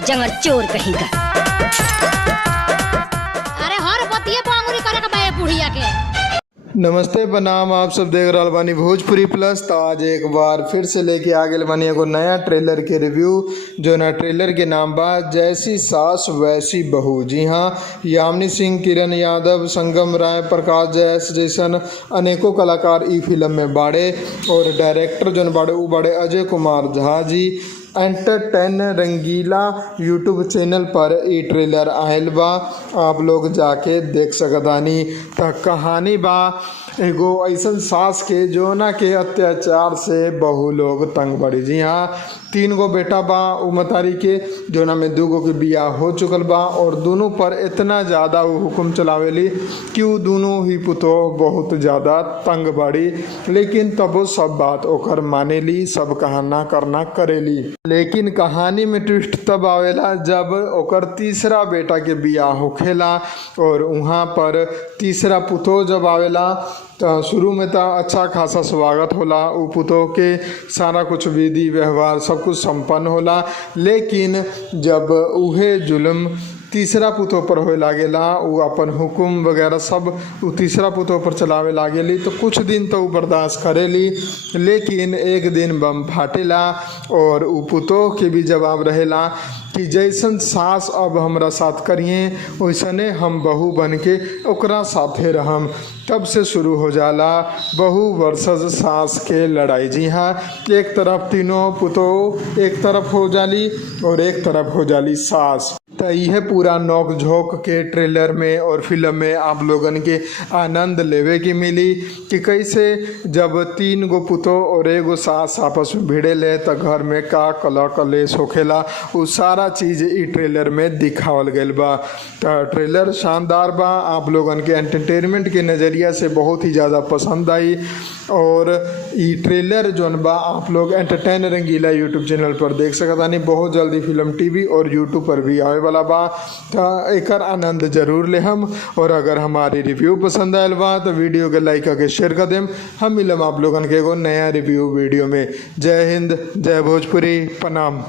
जंगर चोर कहेगा। अरे हर बतिये पर अंगुरी करे के बे बुढ़िया के। नमस्ते प्रणाम, आप सब देख रहा बानी भोजपुरी प्लस। तो आज एक बार फिर से लेके आ गए बानी एगो नया ट्रेलर के रिव्यू, जो ना ट्रेलर के नाम बा जैसी सास वैसी बहू। जी हाँ, यामिनी सिंह, किरण यादव, संगम राय, प्रकाश जैस जैसन अनेकों कलाकार ई फिल्म में बाड़े और डायरेक्टर जो बाड़े वो बाड़े अजय कुमार झा जी। एंटरटेन रंगीला यूट्यूब चैनल पर ई ट्रेलर आयल बा, आप लोग जाके देख सकतानी। त कहानी बा एगो ऐसन सास के जोना के अत्याचार से बहु लोग तंग बड़ी। जी हाँ, 3 गो बेटा बा उमतारी के, जोना में 2 गो के बियाह हो चुकल बा और दोनों पर इतना ज़्यादा वो हुक्म चलावेली कि वो दोनों ही पुतो बहुत ज़्यादा तंग बड़ी। लेकिन तब वो सब बात ओकर मानेली, सब कहना करना करेली। लेकिन कहानी में ट्विस्ट तब आवेला जब ओकर तीसरा बेटा के बियाह होखेला और वहाँ पर तीसरा पुतो जब आवेला तो शुरू में तो अच्छा खासा स्वागत होला, उ पुतो के सारा कुछ विधि व्यवहार सब कुछ संपन्न होला। लेकिन जब उहे जुल्म तीसरा पुतो पर होए लागेला, वो अपन हुक्म वगैरह सब वो तीसरा पुतो पर चलावे लागेली, तो कुछ दिन तो वो बर्दाश्त करेली। लेकिन एक दिन बम फाटेला और वो पुतो के भी जवाब रहेला कि जैसन सास अब हमरा साथ करिए वैसने हम बहू बन के ओकरा साथे रहम। तब से शुरू हो जाला बहू वर्सेस सास के लड़ाई। जी हाँ, एक तरफ तीनों पुतो एक तरफ हो जाली और एक तरफ हो जाली सास। तो यह पूरा नोक झोंक के ट्रेलर में और फिल्म में आप लोगन के आनंद लेवे की मिली कि कैसे जब 3 गो पुतो और एगो सास आपस में भिड़े ले तो घर में का कला कलेश होखेला, वो सारा चीज़ ई ट्रेलर में दिखावल गयल बा। तो ट्रेलर शानदार बा, आप लोगन के एंटरटेनमेंट के नज़रिया से बहुत ही ज़्यादा पसंद आई। और ई ट्रेलर जोन बा आप लोग एंटरटेन रंगीला यूट्यूब चैनल पर देख सकतानी। बहुत जल्दी फिल्म टीवी और यूट्यूब पर भी आवे वाला बा, तो एकर आनंद जरूर ले हम। और अगर हमारी रिव्यू पसंद आयल बा तो वीडियो के लाइक करके शेयर कर देम। हम मिलम आप लोगन के एगो नया रिव्यू वीडियो में। जय हिंद, जय भोजपुरी, प्रणाम।